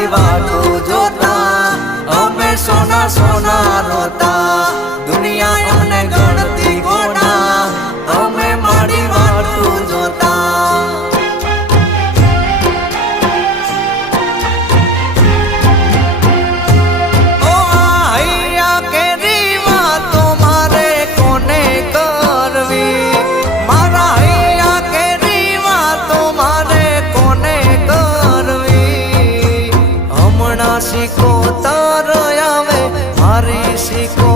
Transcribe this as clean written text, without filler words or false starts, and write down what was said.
મારી વાતો જોતા અમે સોના સોના રોતા દુનિયા અમને ગણતી ગોડા અમે મારી વાતો જોતા શીખો તાર આવે મારી શીખો